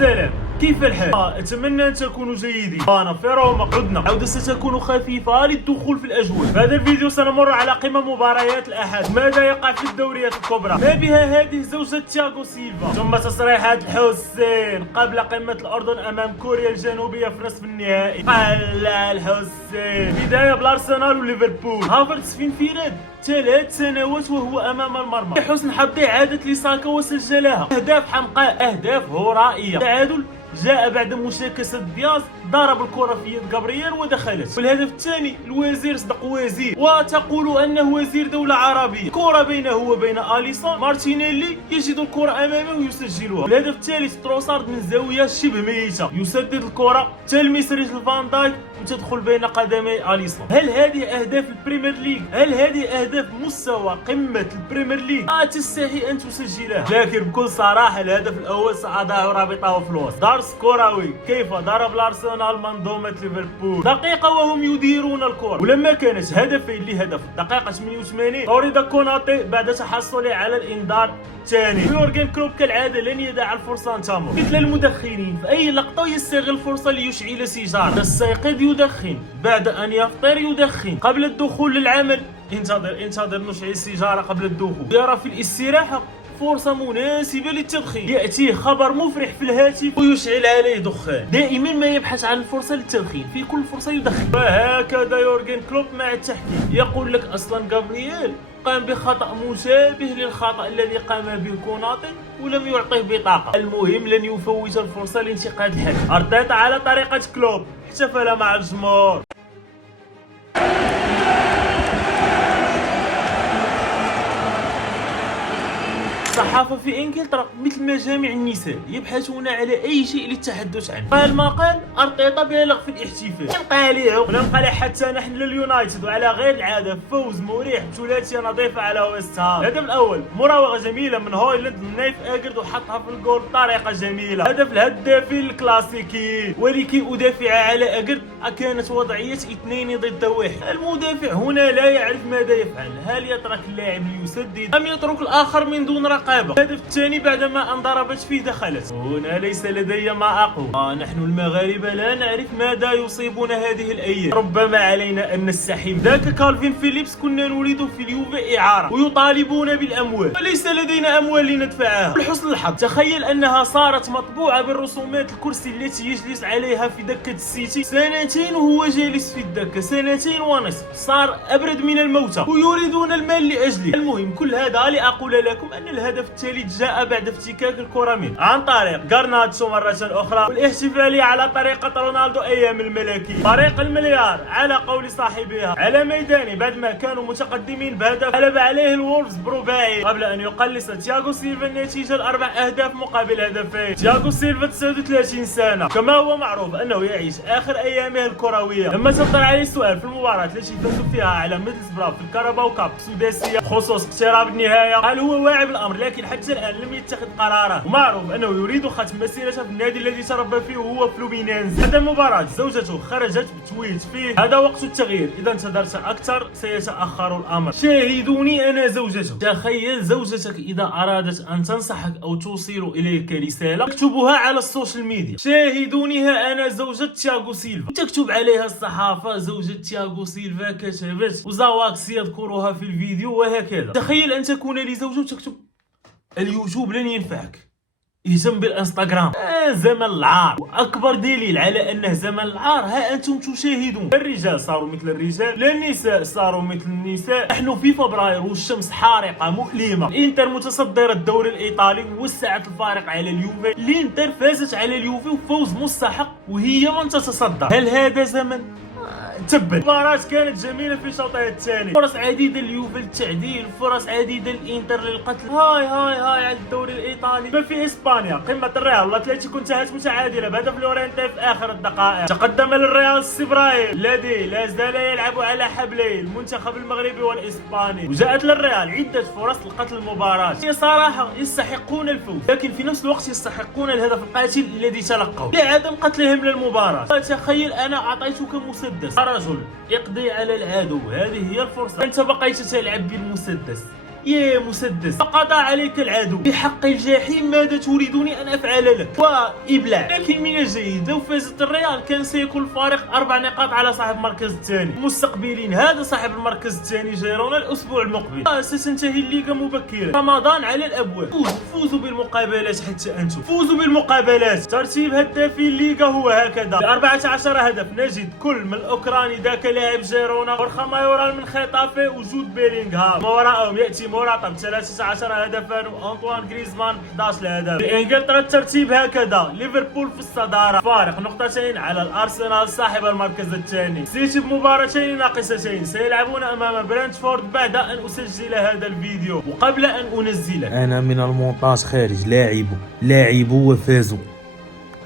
السلام، كيف الحال؟ أتمنى أن تكونوا جيدين. أنا في روما، عدنا. عودة ستكون خفيفة للدخول في الأجواء. في هذا الفيديو سنمر على قمم مباريات الأحد، ماذا يقع في الدوريات الكبرى، ما بها هذه زوجة تياغو سيلفا، ثم تصريحات الحسين قبل قمة الأردن أمام كوريا الجنوبية في نصف النهائي. قلع الحسين، بداية بالأرسنال وليفربول. هافرتز في انفراد 3 سنوات وهو امام المرمى. لحسن حظه عادت لساكا وسجلها. اهداف حمقاء، اهداف هرائيه. تعادل جاء بعد مشاكسة دياز، ضرب الكرة في يد جابرييل ودخلت. والهدف الثاني الوزير صدق وزير، وتقول انه وزير دولة عربية. كرة بينه وبين اليسون، مارتينيلي يجد الكرة امامه ويسجلها. والهدف الثالث تروسارد من زاوية شبه ميتة يسدد الكرة، تلمس رجل فان دايك وتدخل بين قدمي اليسون. هل هذه اهداف البريمير ليج؟ هل هذه اهداف مستوى قمة البريمير ليج؟ تستحي ان تسجلها. لكن بكل صراحة الهدف الاول سأضع رابطه في الوسط. درس كروي، كيف ضرب الارسنال منظومة ليفربول. دقيقة وهم يديرون الكرة، ولما كانت هدفين لهدف الدقيقة 88 طرد كوناتي بعد تحصله على الانذار الثاني. يورجن كلوب كالعادة لن يدع الفرصة تمر. مثل المدخنين في اي لقطة يستغل الفرصة ليشعل سيجارة. يستيقظ يدخن، بعد ان يفطر يدخن، قبل الدخول للعمل انتظر نشعل السيجارة قبل الدخول. يرى في الاستراحة فرصة مناسبة للتدخين، يأتيه خبر مفرح في الهاتف ويشعل عليه دخان. دائما ما يبحث عن الفرصة للتدخين، في كل فرصة يدخن. وهكذا يورجن كلوب مع التحكيم. يقول لك أصلا جابرييل قام بخطأ مشابه للخطأ الذي قام به كوناتي ولم يعطيه بطاقة. المهم لن يفوت الفرصة لانتقاد الحكم. أرتيتا على طريقة كلوب احتفل مع الجمهور. الصحافة في انجلترا مثل مجامع النساء يبحثون على اي شيء للتحدث عنه. قال ما قال، ارتيتا بالغ في الاحتفال. ننقلع حتى نحن لليونايتد، وعلى غير العاده فوز مريح بثلاثيه نظيفه على ويست هام. الهدف الاول مراوغه جميله من هويلاند لنايف اجرد وحطها في الجول بطريقه جميله. هدف الهدافين الكلاسيكي. ولكي ادافع على اجرد، كانت وضعيه 2 ضد 1. المدافع هنا لا يعرف ماذا يفعل، هل يترك اللاعب ليسدد ام يترك الاخر من دون رقابه. الهدف الثاني بعدما ان ضربت فيه دخلت. هنا ليس لدي ما اقول، نحن المغاربه لا نعرف ماذا يصيبنا هذه الايام. ربما علينا ان نستحي. ذاك كالفين فيليبس كنا نريد في اليوفي اعاره ويطالبون بالاموال، وليس لدينا اموال لندفعها. لحسن الحظ تخيل انها صارت مطبوعه بالرسومات الكرسي التي يجلس عليها في دكه السيتي. 2 وهو جالس في الدكه، 2 ونصف، صار ابرد من الموتى ويريدون المال لاجله. المهم كل هذا لأقول لكم ان الهدف الثالث جاء بعد افتكاك الكرة منه عن طريق غارناتشو مرة أخرى، والاحتفالية على طريقة رونالدو أيام الملكي. طريق المليار على قول صاحبها على ميداني بعد ما كانوا متقدمين بهدف، غلب عليه الوولفز برباعي قبل أن يقلص تياغو سيلفا النتيجة ل4 أهداف مقابل هدفين. تياغو سيلفا 39 سنة، كما هو معروف أنه يعيش آخر أيامه الكروية. لما تطرح عليه السؤال في المباراة التي فازوا فيها على ميدلسبرا في الكاراباو كاب السداسية بخصوص اقتراب النهاية، قال هو واعي بالأمر لكن حتى الآن لم يتخذ قراره، ومعروف أنه يريد ختم مسيرته في النادي الذي تربى فيه وهو فلومينينز. بعد المباراة زوجته خرجت بتويت فيه هذا وقت التغيير، إذا انتظرت أكثر سيتأخر الأمر. شاهدوني أنا زوجته. تخيل زوجتك إذا أرادت أن تنصحك أو توصل إليك رسالة تكتبها على السوشيال ميديا. شاهدونيها أنا زوجة تياغو سيلفا، تكتب عليها الصحافة زوجة تياغو سيلفا كتبت وزاواكس يذكرها في الفيديو وهكذا. تخيل أن تكون لزوجة تكتب اليوتيوب لن ينفعك، اهتم بالانستغرام. زمن العار، واكبر دليل على انه زمن العار ها انتم تشاهدون. الرجال صاروا مثل الرجال، النساء صاروا مثل النساء. نحن في فبراير والشمس حارقه مؤلمه. الانتر متصدر الدوري الايطالي ووسعت الفارق على اليوفي. الانتر فازت على اليوفي وفوز مستحق وهي من تتصدر. هل هذا زمن؟ تبا. المباراة كانت جميلة في شوطها الثاني، فرص عديدة لليوفي للتعديل، فرص عديدة للإنتر للقتل. هاي على الدوري الإيطالي. ما في إسبانيا قمة الريال الأتليتيكو انتهت متعادلة بهدف لورينتي في آخر الدقائق. تقدم للريال السبرايل الذي لا زال يلعب على حبلي المنتخب المغربي والإسباني، وجاءت للريال عدة فرص لقتل المباراة. هي صراحة يستحقون الفوز، لكن في نفس الوقت يستحقون الهدف القاتل الذي تلقوا لعدم قتلهم للمباراة. تخيل أنا أعطيتك مسدس، رجل اقضي على العدو، هذه هي الفرصة، أنت بقيت تلعب بالمسدس. يا مسدس، فقضى عليك العدو بحق الجحيم. ماذا تريدني أن أفعل لك؟ وإبلاع. لكن من الجيد لو فازت الريال كان سيكون الفارق 4 نقاط على صاحب المركز الثاني مستقبلين هذا صاحب المركز الثاني جيرونا الأسبوع المقبل. ستنتهي الليغا مبكرا، رمضان على الأبواب. فوزوا بالمقابلات حتى أنتم، فوزوا بالمقابلات. ترتيب هدافي الليغا هو هكذا: ب 14 هدف نجد كل من الأوكراني ذاك لاعب جيرونا، بورخا مايورال من خيطافي، وجود بيلينغهام. ما وراءهم يأتي موراتا ب 13 هدفا، وأنطوان غريزمان 11 هدف. في إنجلترا الترتيب هكذا: ليفربول في الصدارة فارق نقطتين على الأرسنال صاحب المركز الثاني. سيتي بمباراتين ناقصتين سيلعبون أمام برنتفورد بعد أن أسجل هذا الفيديو وقبل أن أنزله. أنا من المونتاج خارج. لاعبوا وفازوا.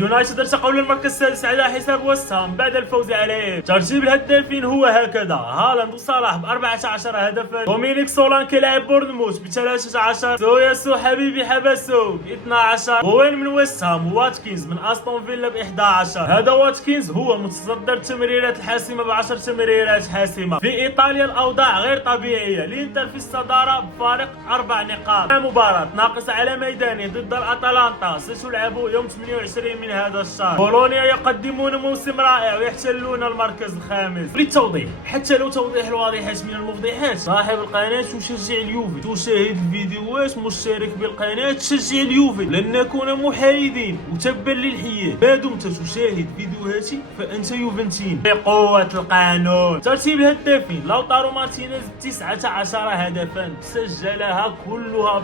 يونايتد ارتقوا للمركز السادس على حساب وست هام بعد الفوز عليه. ترتيب الهدافين هو هكذا: هالاند وصلاح ب 14 هدفا، دومينيك سولانكي لاعب بورنموث ب 13، سوياسو حبيبي حبسو ب 12، بوين من وست هام، واتكنز من استون فيلا ب 11. هذا واتكنز هو متصدر التمريرات الحاسمه ب 10 تمريرات حاسمه. في ايطاليا الاوضاع غير طبيعيه، الانتر في الصداره بفارق 4 نقاط. مباراه ناقصه على ميدانه ضد الاتلانتا ستلعب يوم 28 من هذا الشهر. بولونيا يقدمون موسم رائع ويحتلون المركز الخامس. للتوضيح، حتى لو توضيح الواضحات من المفضحات، صاحب القناة تشجع اليوفي، تشاهد الفيديوهات، مشترك بالقناة، تشجع اليوفي. لن نكون محايدين وتبا للحياد. ما دمت تشاهد فيديوهاتي فأنت يوفنتين بقوة القانون. ترتيب الهدافين: لوتارو مارتينيز ب 19 هدفا سجلها كلها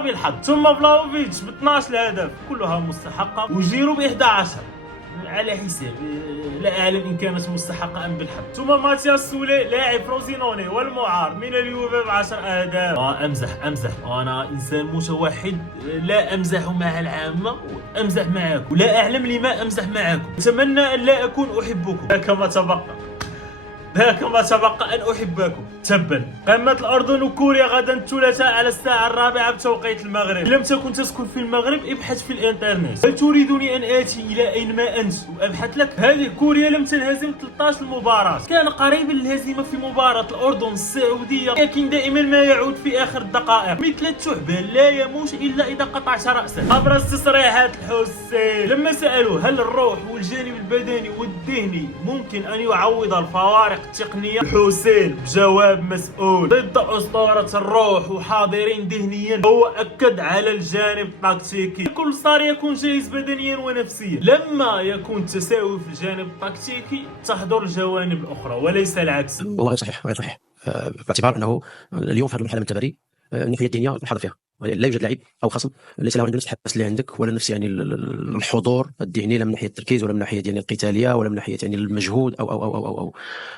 بالحظ، ثم فلاوفيتش ب 12 هدف كلها مستحقة، وجيرو ب 11 على حساب لا اعلم ان كانت مستحقه ام بالحظ، ثم ماتياس سولي لاعب فروزينوني والمعار من اليوفي ب 10 اهداف. امزح انا انسان متوحد، لا امزح مع العامه، امزح معكم، لا اعلم لما امزح معكم. اتمنى ان لا اكون احبكم. كما سبق أن أحبكم. تبا. قمة الأردن وكوريا غدا الثلاثاء على الساعة 4 بتوقيت المغرب. إن لم تكن تسكن في المغرب ابحث في الإنترنت. هل تريدني أن آتي إلى أينما أنت وأبحث لك؟ هذه كوريا لم تنهزم 13 مباراة، كان قريبا الهزيمة في مباراة الأردن السعودية، لكن دائما ما يعود في آخر الدقائق مثل الثعبان لا يموت إلا إذا قطعت رأسه. أبرز تصريحات الحسين لما سألوه هل الروح والجانب البدني والذهني ممكن أن يعوض الفوارق التقنية، الحسين بجواب مسؤول ضد أسطورة الروح وحاضرين ذهنيا، هو أكد على الجانب التكتيكي. كل صار يكون جاهز بدنيا ونفسيا، لما يكون التساوي في الجانب التكتيكي تحضر الجوانب الأخرى وليس العكس. والله صحيح باعتبار أنه اليوم في هذه المرحلة من التبري الناحية الدينية الحظ فيها لا يوجد لعيب او خصم ليس له نفس الحماس اللي عندك، ولا نفس يعني الحضور الذهني، لا من ناحيه التركيز ولا من ناحيه يعني القتاليه ولا من ناحيه يعني المجهود او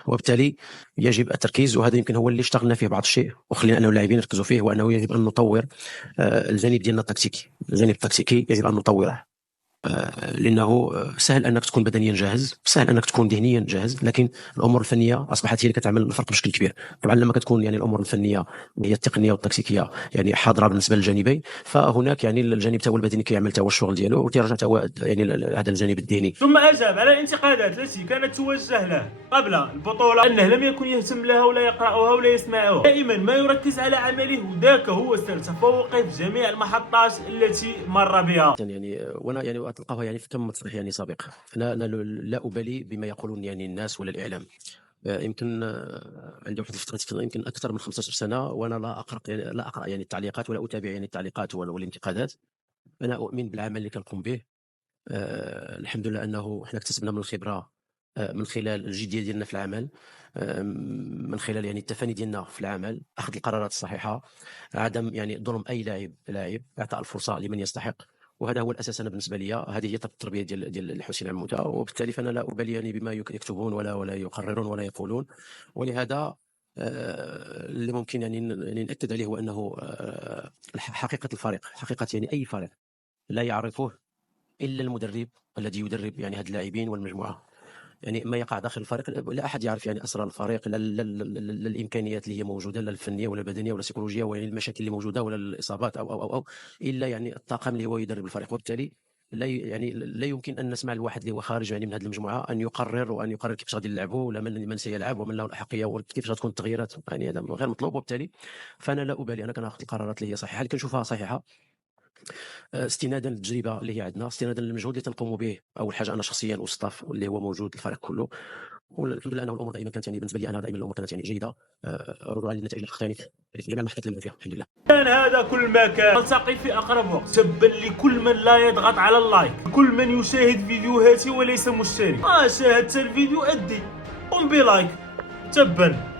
وبالتالي يجب التركيز، وهذا يمكن هو اللي اشتغلنا فيه بعض الشيء وخلينا انه اللاعبين يركزوا فيه، وانه يجب ان نطور الجانب ديالنا التكتيكي. الجانب التكتيكي يجب ان نطوره، لانه سهل انك تكون بدنيا جاهز، سهل انك تكون ذهنيا جاهز، لكن الامور الفنيه اصبحت هي اللي كتعمل الفرق بشكل كبير. طبعا لما كتكون يعني الامور الفنيه هي التقنيه والتكتيكيه يعني حاضره بالنسبه للجانبين، فهناك يعني الجانب تاع البدني كيعمل تاع الشغل ديالو، وتيرجع تاع يعني هذا الجانب الذهني. ثم اجاب على الانتقادات التي كانت توجه له قبل البطوله انه لم يكن يهتم لها ولا يقراها ولا يسمعها، دائما ما يركز على عمله، وذاك هو سر تفوقه في جميع المحطات التي مر بها. يعني وانا يعني اتلقاها يعني في كم تصريح يعني سابق، انا لا ابالي بما يقولون يعني الناس ولا الاعلام. يمكن عندي واحد الفتره يمكن اكثر من 15 سنه وانا لا اقرا يعني التعليقات ولا اتابع يعني التعليقات والانتقادات. انا اؤمن بالعمل اللي كنقوم به. الحمد لله انه احنا اكتسبنا من الخبره من خلال الجديه ديالنا في العمل، من خلال يعني التفاني ديالنا في العمل، اخذ القرارات الصحيحه، عدم يعني ظلم اي لاعب، اعطاء الفرصه لمن يستحق، وهذا هو الاساس. انا بالنسبه لي هذه هي التربيه ديال الحسين عموته، وبالتالي فانا لا ابالي يعني بما يكتبون ولا يقررون ولا يقولون. ولهذا اللي ممكن يعني ناكد عليه هو انه حقيقه الفريق، حقيقه يعني اي فريق لا يعرفه الا المدرب الذي يدرب يعني هاد اللاعبين والمجموعه. يعني ما يقع داخل الفريق لا احد يعرف يعني اسرار الفريق، لا الامكانيات اللي هي موجوده، لا الفنيه ولا البدنيه ولا السيكولوجيه، ولا المشاكل اللي موجوده ولا الاصابات او الا يعني الطاقم اللي هو يدرب الفريق. وبالتالي يعني لا يمكن ان نسمع الواحد اللي هو خارج يعني من هذه المجموعه ان يقرر كيفاش غادي نلعبوا، ولا من سيلعب ومن له الاحقيه، وكيفاش غتكون التغييرات. يعني هذا غير مطلوب، وبالتالي فانا لا ابالي، انا كناخذ القرارات اللي هي صحيحه، اللي كنشوفها صحيحه استنادا للتجربه اللي هي عندنا، استنادا للمجهود اللي تنقوموا به اول حاجه انا شخصيا والستاف اللي هو موجود، الفريق كله. والحمد لله انه الامور دائما كانت يعني بالنسبه لي انا دائما الامور كانت يعني جيده، ردوا على النتائج اللي حققتني في جميع المحطات اللي فيها الحمد لله. كان هذا كل ما كان، نلتقي في اقرب وقت. تبا لكل من لا يضغط على اللايك، كل من يشاهد فيديوهاتي وليس مشترك. شاهدت الفيديو ادي قم بلايك. تبا.